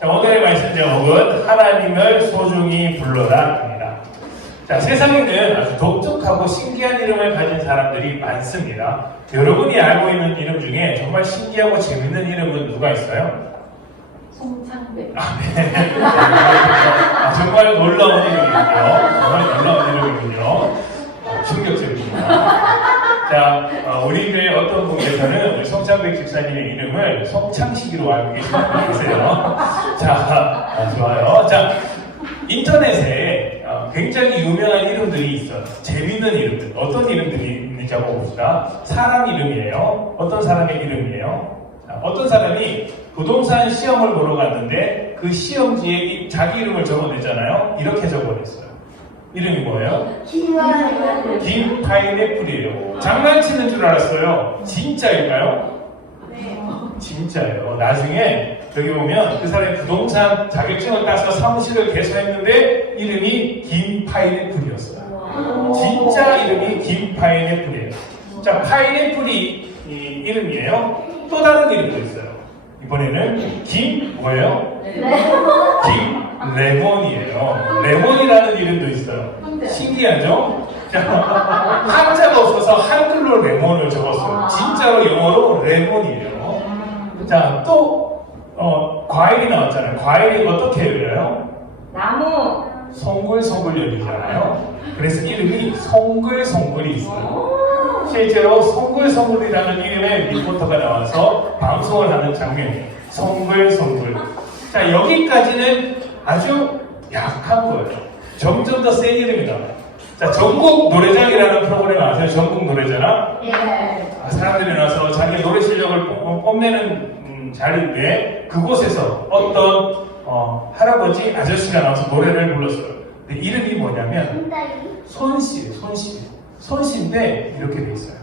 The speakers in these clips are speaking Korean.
자, 오늘의 말씀 제목은 하나님을 소중히 불러라입니다. 자, 세상에는 아주 독특하고 신기한 이름을 가진 사람들이 많습니다. 여러분이 알고 있는 이름 중에 정말 신기하고 재밌는 이름은 누가 있어요? 송창배. 네. 정말 놀라운 이름이군요. 정말 놀라운 이름이군요. 충격적입니다. 자, 우리 교회 어떤 분께서는 송창백 집사님의 이름을 송창식으로 알고 계시는 분이 계세요. 자, 좋아요. 자, 인터넷에 굉장히 유명한 이름들이 있어요. 재밌는 이름들. 어떤 이름들이 있는지 한번 봅시다. 사람 이름이에요. 어떤 사람의 이름이에요? 자, 어떤 사람이 부동산 시험을 보러 갔는데 그 시험지에 자기 이름을 적어냈잖아요. 이렇게 적어냈어요. 이름이 뭐예요? 김 파인애플이에요. 장난치는 줄 알았어요. 진짜일까요? 네. 진짜예요. 나중에 여기 보면 그 사람이 부동산 자격증을 따서 사무실을 개설했는데 이름이 김 파인애플이었어요. 진짜 이름이 김 파인애플이에요. 자, 파인애플이 이름이에요. 또 다른 이름도 있어요. 이번에는 김 뭐예요? 김 레몬이에요. 레몬이라는 이름도 있어요. 신기하죠? 자, 한자가 없어서 한글로 레몬을 적었어요. 진짜로 영어로 레몬이에요. 자, 또 과일이 나왔잖아요. 과일이 어떻게 열려요? 나무. 송글송글 열리잖아요. 그래서 이름이 송글송글이 있어요. 실제로 송글송글이라는 이름의 리포터가 나와서 방송을 하는 장면이에요. 송글송글. 자, 여기까지는 아주 약한 거예요. 점점 더 센 이름이 나와요. 자, 전국 노래장이라는 프로그램 아세요? 전국 노래자랑? 예. 사람들이 나와서 자기 노래 실력을 뽐내는 자리인데 그곳에서 어떤 할아버지 아저씨가 나와서 노래를 불렀어요. 근데 이름이 뭐냐면 손씨예요. 손씨인데 이렇게 돼 있어요.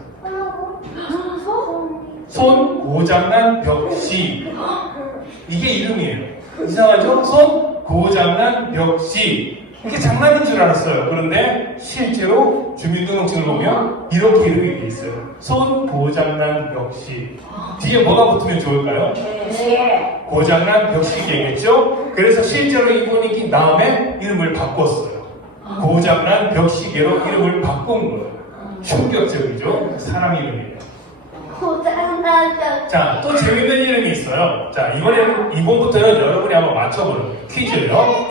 손 고장난 벽씨. 이게 이름이에요. 이상하죠? 손 고장난 벽씨. 이게 장난인 줄 알았어요. 그런데 실제로 주민등록증을 보면 이렇게 이름이 돼 있어요. 손 고장난 벽씨. 뒤에 뭐가 붙으면 좋을까요? 네. 고장난 벽시계겠죠? 그래서 실제로 이분이 다음에 이름을 바꿨어요. 고장난 벽시계로 이름을 바꾼 거예요. 충격적이죠? 사람 이름이에요. 자, 또 재밌는 이름이 있어요. 자, 이번부터는 여러분이 한번 맞춰보는 퀴즈예요.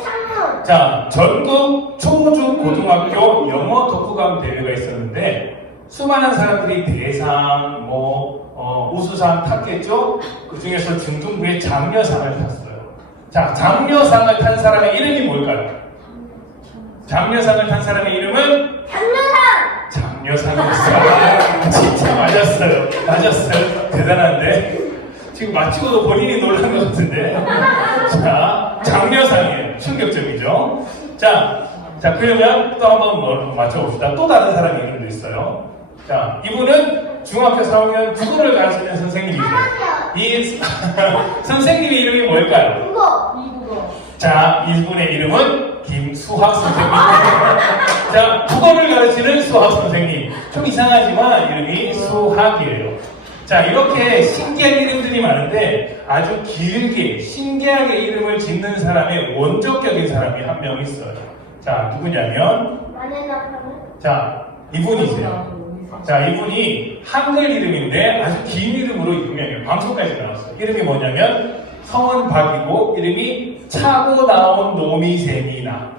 자, 전국 초중 고등학교 영어 독후감 대회가 있었는데 수많은 사람들이 대상, 우수상 탔겠죠? 그 중에서 중등부의 장려상을 탔어요. 자, 장려상을 탄 사람의 이름이 뭘까요? 장려상을 탄 사람의 이름은? 장려상이었어요. 진짜 맞았어요. 대단한데? 지금 맞히고도 본인이 놀란 것 같은데? 자, 장려상이에요. 충격적이죠? 자, 그러면 또 한번 맞춰봅시다. 또 다른 사람 이름도 있어요. 자, 이분은 중학교 4학년 국어를 가르치는 선생님이세요. 이 선생님의 이름이 뭘까요? 이국어. 자, 이분의 이름은 김수학 선생님이에요. 자, 국어를 가르치는 수학 선생님. 좀 이상하지만 이름이 수학이에요. 자, 이렇게 신기한 이름들이 많은데 아주 길게 신기하게 이름을 짓는 사람의 원조격인 사람이 한 명 있어요. 자, 누구냐면 자, 이분이세요. 자, 이분이 한글 이름인데 아주 긴 이름으로 유명해요. 방송까지 나왔어요. 이름이 뭐냐면 성은 박이고 이름이 차고 나온 놈이 셈이나.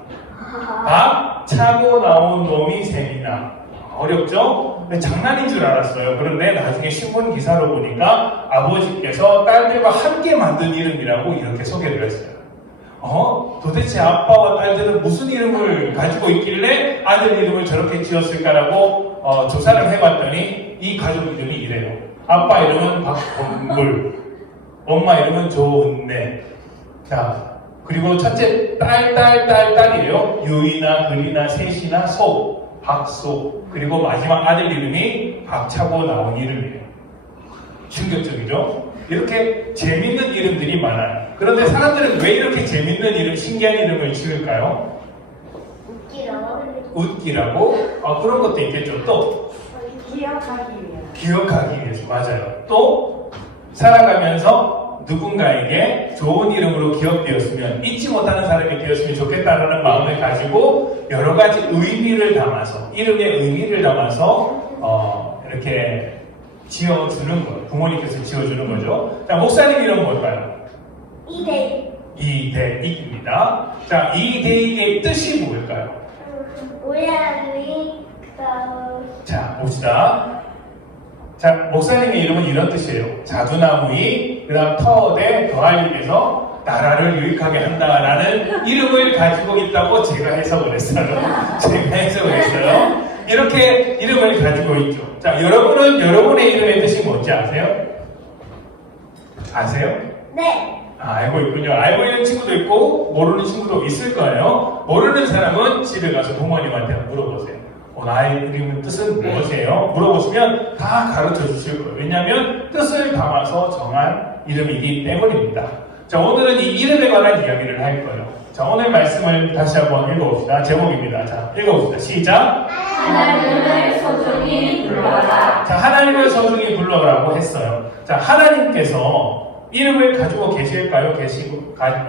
박 차고 나온 놈이 셈이나. 어렵죠? 장난인 줄 알았어요. 그런데 나중에 신문 기사로 보니까 아버지께서 딸들과 함께 만든 이름이라고 이렇게 소개를 했어요. 도대체 아빠와 딸들은 무슨 이름을 가지고 있길래 아들 이름을 저렇게 지었을까라고 조사를 해봤더니 이 가족 이름이 이래요. 아빠 이름은 박범글, 엄마 이름은 조은내. 자, 그리고 첫째 딸이에요. 유이나 글이나 셋이나 소, 박소. 그리고 마지막 아들 이름이 박차고 나온 이름이에요. 충격적이죠? 이렇게 재밌는 이름들이 많아요. 그런데 사람들은 왜 이렇게 재밌는 이름, 신기한 이름을 지을까요? 웃기라고? 그런 것도 있겠죠. 또 기억하기 위해서. 기억하기 위해서. 맞아요. 또 살아가면서 누군가에게 좋은 이름으로 기억되었으면, 잊지 못하는 사람이 되었으면 좋겠다라는 마음을 가지고 여러 가지 의미를 담아서, 이름의 의미를 담아서 이렇게 지어주는 거예요. 부모님께서 지어주는 거죠. 자, 목사님 이름 뭘까요? 이대익입니다. 자, 이대익의 뜻이 뭘까요? 자, 봅시다. 자, 목사님의 이름은 이런 뜻이에요. 자두나무이, 그 다음 터대, 더하님께서 나라를 유익하게 한다라는 이름을 가지고 있다고 제가 해석을 했어요. 제가 해석을 했어요. 이렇게 이름을 가지고 있죠. 자, 여러분은 여러분의 이름의 뜻이 뭔지 아세요? 아세요? 네. 알고 있군요. 알고 있는 친구도 있고 모르는 친구도 있을 거예요. 모르는 사람은 집에 가서 부모님한테 물어보세요. 나의 이름의 뜻은 무엇이에요? 물어보시면 다 가르쳐 주실 거예요. 왜냐하면 뜻을 담아서 정한 이름이기 때문입니다. 자, 오늘은 이 이름에 관한 이야기를 할 거예요. 자, 오늘 말씀을 다시 한번 읽어봅시다. 제목입니다. 자, 읽어봅시다. 시작! 하나님을 소중히 불러라. 자, 하나님을 소중히 불러라고 했어요. 자, 하나님께서 이름을 가지고 계실까요?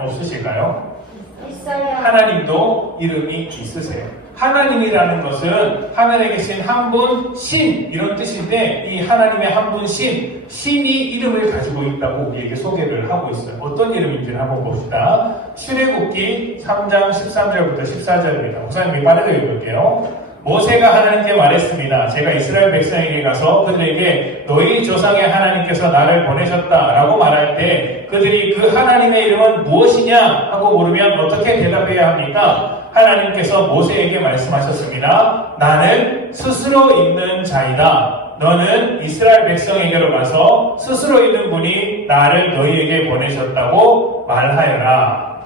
없으실까요? 있어요. 하나님도 이름이 있으세요. 하나님이라는 것은 하늘에 계신 한 분 신 이런 뜻인데, 이 하나님의 한 분 신이 이름을 가지고 있다고 우리에게 소개를 하고 있어요. 어떤 이름인지를 한번 봅시다. 출애굽기 3장 13절부터 14절입니다. 목사님이 빠르게 읽을게요. 모세가 하나님께 말했습니다. 제가 이스라엘 백성에게 가서 그들에게 너희 조상의 하나님께서 나를 보내셨다라고 말할 때 그들이 그 하나님의 이름은 무엇이냐 하고 물으면 어떻게 대답해야 합니까? 하나님께서 모세에게 말씀하셨습니다. 나는 스스로 있는 자이다. 너는 이스라엘 백성에게로 가서 스스로 있는 분이 나를 너희에게 보내셨다고 말하여라.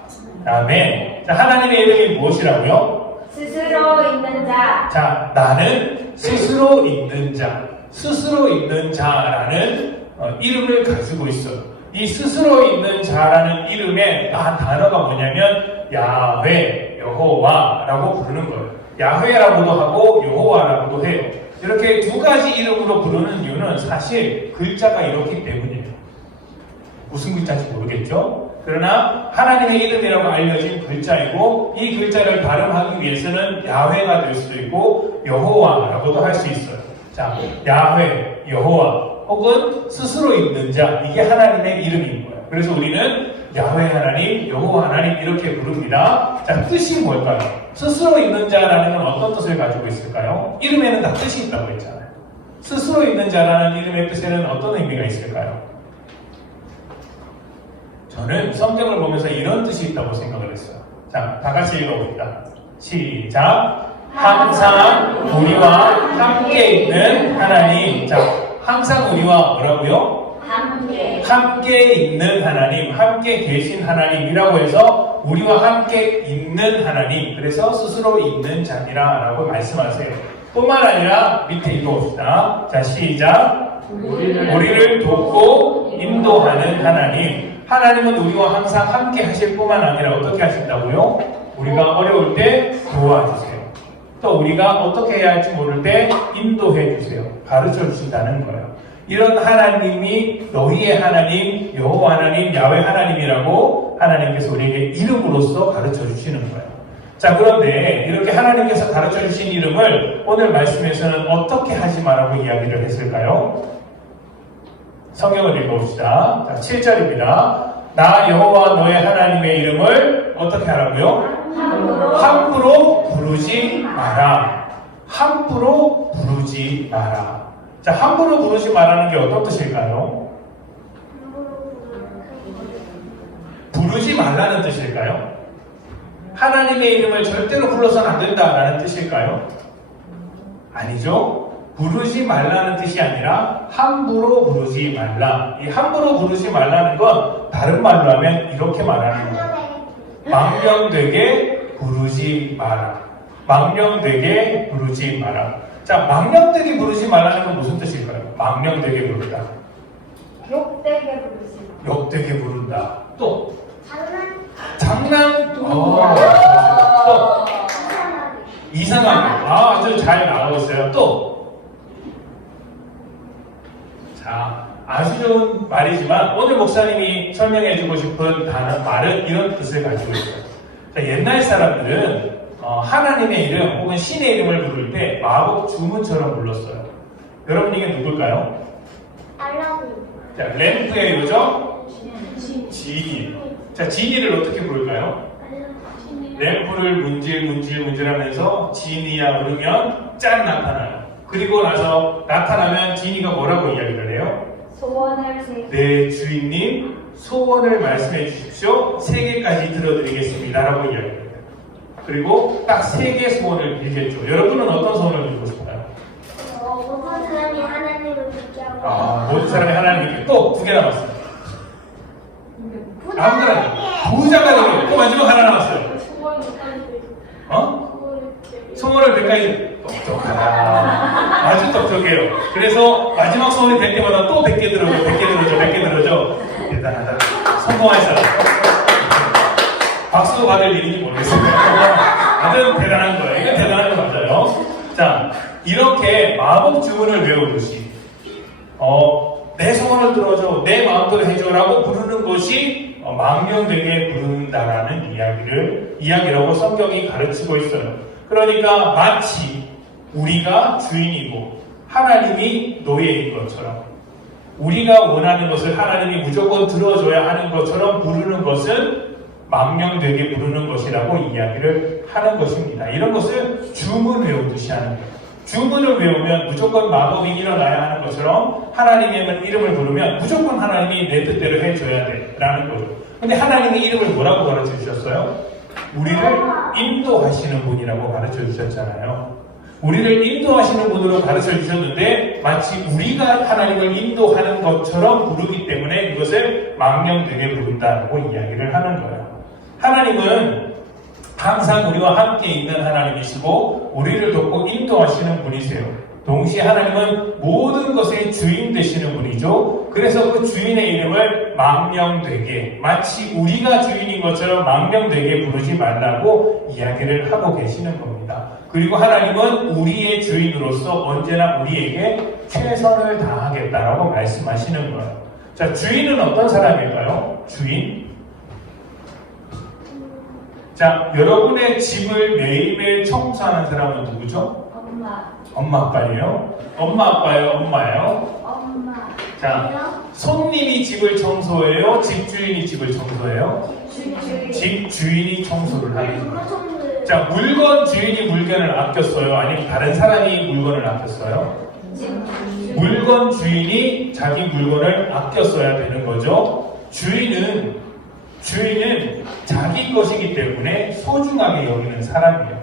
아멘. 자, 하나님의 이름이 무엇이라고요? 스스로 있는 자. 자, 나는 스스로 있는 자, 스스로 있는 자라는 이름을 가지고 있어요. 이 스스로 있는 자라는 이름의 단어가 뭐냐면 야훼, 여호와라고 부르는 거예요. 야훼라고도 하고 여호와라고도 해요. 이렇게 두 가지 이름으로 부르는 이유는 사실 글자가 이렇기 때문이에요. 무슨 글자인지 모르겠죠? 그러나 하나님의 이름이라고 알려진 글자이고, 이 글자를 발음하기 위해서는 야훼가 될 수도 있고 여호와라고도 할 수 있어요. 자, 야훼, 여호와 혹은 스스로 있는 자, 이게 하나님의 이름인 거예요. 그래서 우리는 야훼 하나님, 여호와 하나님 이렇게 부릅니다. 자, 뜻이 뭘까요? 스스로 있는 자라는 건 어떤 뜻을 가지고 있을까요? 이름에는 다 뜻이 있다고 했잖아요. 스스로 있는 자라는 이름의 뜻에는 어떤 의미가 있을까요? 저는 성경을 보면서 이런 뜻이 있다고 생각을 했어요. 자, 다 같이 읽어봅니다. 시작! 항상 우리와 함께 있는 하나님. 자, 항상 우리와 뭐라고요? 함께 있는 하나님, 함께 계신 하나님이라고 해서 우리와 함께 있는 하나님, 그래서 스스로 있는 자니라 라고 말씀하세요. 뿐만 아니라 밑에 읽어봅시다. 자, 시작! 우리를 돕고 인도하는 하나님. 하나님은 우리와 항상 함께 하실 뿐만 아니라 어떻게 하신다고요? 우리가 어려울 때 도와주세요. 또 우리가 어떻게 해야 할지 모를 때 인도해 주세요. 가르쳐 주신다는 거예요. 이런 하나님이 너희의 하나님, 여호와 하나님, 야훼 하나님이라고 하나님께서 우리에게 이름으로써 가르쳐 주시는 거예요. 자, 그런데 이렇게 하나님께서 가르쳐 주신 이름을 오늘 말씀에서는 어떻게 하지 말라고 이야기를 했을까요? 성경을 읽어봅시다. 자, 7절입니다. 나 여호와 너의 하나님의 이름을 어떻게 하라고요? 함부로 부르지 마라. 함부로 부르지 마라. 자, 함부로 부르지 마라는 게 어떤 뜻일까요? 부르지 말라는 뜻일까요? 하나님의 이름을 절대로 불러서는 안 된다라는 뜻일까요? 아니죠. 부르지 말라는 뜻이 아니라 함부로 부르지 말라. 이 함부로 부르지 말라는 건 다른 말로 하면 이렇게 말하는 거예요. 망령되게 부르지 마라. 망령되게 부르지 마라. 자, 망령되게 부르지 말라는 건 무슨 뜻일까요? 망령되게 부른다. 욕되게 부르지. 욕되게 부른다. 또 장난. 또 이상하게. 아주 잘 나오셨어요. 또 자, 아주 좋은 말이지만 오늘 목사님이 설명해주고 싶은 말은 이런 뜻을 가지고 있어요. 자, 옛날 사람들은 하나님의 이름 혹은 신의 이름을 부를 때 마법 주문처럼 불렀어요. 여러분 이게 누굴까요? 알라딘. 자, 램프의 요정 지니. 자, 지니를 어떻게 부를까요? 램프를 문질문질하면서 지니야 부르면 짠 나타나요. 그리고 나서 나타나면 지니가 뭐라고 이야기를 해요? 소원을 세. 네, 주인님 소원을 말씀해 주십시오. 3개까지 들어드리겠습니다 라고 이야기합니다. 그리고 딱 3개 소원을 빌겠죠. 여러분은 어떤 소원을 빌고 싶어요? 모든 사람이 하나님을 믿게 하고. 모든 사람이 하나님께 또 2개 남았어요. 아무거나 2자가 되고 또 마지막 하나 남았어요. 소원을 100가지. 똑똑하다. 아주 똑똑해요. 그래서 마지막 소원이 될 때마다 또 100개 들어줘, 100개 들어줘, 100개 들어줘. 대단하다. 성공할 사람. 박수 받을 일인지 모르겠어요. 아주 대단한 거예요. 이건 대단한 거 맞아요. 자, 이렇게 마법 주문을 외우듯이 내 소원을 들어줘, 내 마음대로 해줘라고 부르는 것이 망령되게 부른다라는 이야기라고 성경이 가르치고 있어요. 그러니까 마치 우리가 주인이고 하나님이 노예인 것처럼 우리가 원하는 것을 하나님이 무조건 들어줘야 하는 것처럼 부르는 것은 망령되게 부르는 것이라고 이야기를 하는 것입니다. 이런 것을 주문 외우듯이 하는 거예요. 주문을 외우면 무조건 마법이 일어나야 하는 것처럼 하나님의 이름을 부르면 무조건 하나님이 내 뜻대로 해줘야 돼 라는 거죠. 근데 하나님의 이름을 뭐라고 가르쳐 주셨어요? 우리를 인도하시는 분이라고 가르쳐 주셨잖아요. 우리를 인도하시는 분으로 가르쳐 주셨는데 마치 우리가 하나님을 인도하는 것처럼 부르기 때문에 이것을 망령되게 부른다고 이야기를 하는 거예요. 하나님은 항상 우리와 함께 있는 하나님이시고 우리를 돕고 인도하시는 분이세요. 동시에 하나님은 모든 것의 주인 되시는 분이죠. 그래서 그 주인의 이름을 망령되게 마치 우리가 주인인 것처럼 망령되게 부르지 말라고 이야기를 하고 계시는 겁니다. 그리고 하나님은 우리의 주인으로서 언제나 우리에게 최선을 다하겠다라고 말씀하시는 거예요. 자, 주인은 어떤 사람일까요? 주인? 자, 여러분의 집을 매일매일 청소하는 사람은 누구죠? 엄마, 아빠예요? 엄마, 아빠예요? 엄마예요? 엄마. 자, 손님이 집을 청소해요? 집주인이 집을 청소해요? 집주인이 청소를 하는 거예요. 자, 물건 주인이 물건을 아꼈어요? 아니면 다른 사람이 물건을 아꼈어요? 물건 주인이 자기 물건을 아꼈어야 되는 거죠. 주인은 자기 것이기 때문에 소중하게 여기는 사람이에요.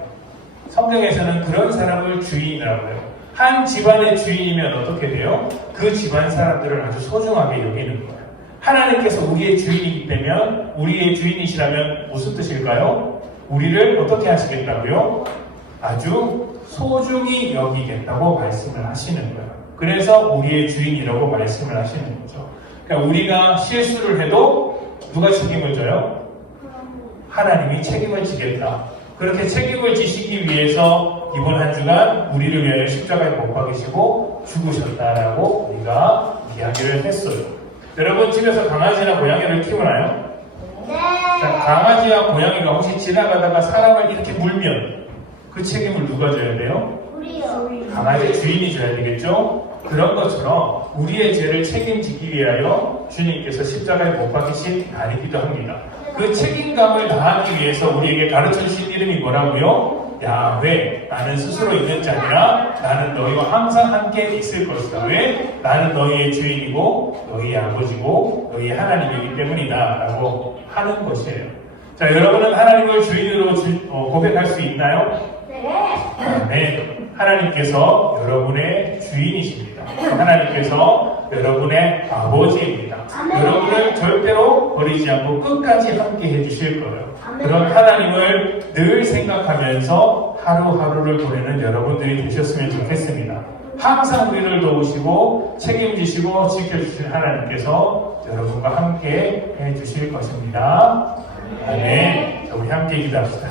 성경에서는 그런 사람을 주인이라고 해요. 한 집안의 주인이면 어떻게 돼요? 그 집안 사람들을 아주 소중하게 여기는 거예요. 하나님께서 우리의 주인이기 때문에 우리의 주인이시라면 무슨 뜻일까요? 우리를 어떻게 하시겠다고요? 아주 소중히 여기겠다고 말씀을 하시는 거예요. 그래서 우리의 주인이라고 말씀을 하시는 거죠. 그러니까 우리가 실수를 해도 누가 책임을 져요? 하나님이 책임을 지겠다. 그렇게 책임을 지시기 위해서 이번 한 주간 우리를 위하여 십자가에 못 박이시고 죽으셨다라고 우리가 이야기를 했어요. 여러분 집에서 강아지나 고양이를 키우나요? 네. 자, 강아지와 고양이가 혹시 지나가다가 사람을 이렇게 물면 그 책임을 누가 져야 돼요? 우리요. 강아지 주인이 져야 되겠죠? 그런 것처럼 우리의 죄를 책임지기 위하여 주님께서 십자가에 못 박히신 날이기도 합니다. 그 책임감을 다하기 위해서 우리에게 가르쳐 주신 이름이 뭐라고요? 야훼. 나는 스스로 있는 자니라. 나는 너희와 항상 함께 있을 것이다. 왜? 나는 너희의 주인이고 너희의 아버지고 너희의 하나님이기 때문이다 라고 하는 것이에요. 자, 여러분은 하나님을 주인으로 고백할 수 있나요? 네. 하나님께서 여러분의 주인이십니다. 하나님께서 여러분의 아버지입니다. 여러분을 절대로 버리지 않고 끝까지 함께 해주실 거예요. 그런 하나님을 늘 생각하면서 하루하루를 보내는 여러분들이 되셨으면 좋겠습니다. 항상 우리를 도우시고 책임지시고 지켜주신 하나님께서 여러분과 함께 해주실 것입니다. 아멘. 자, 우리 함께 기도합시다.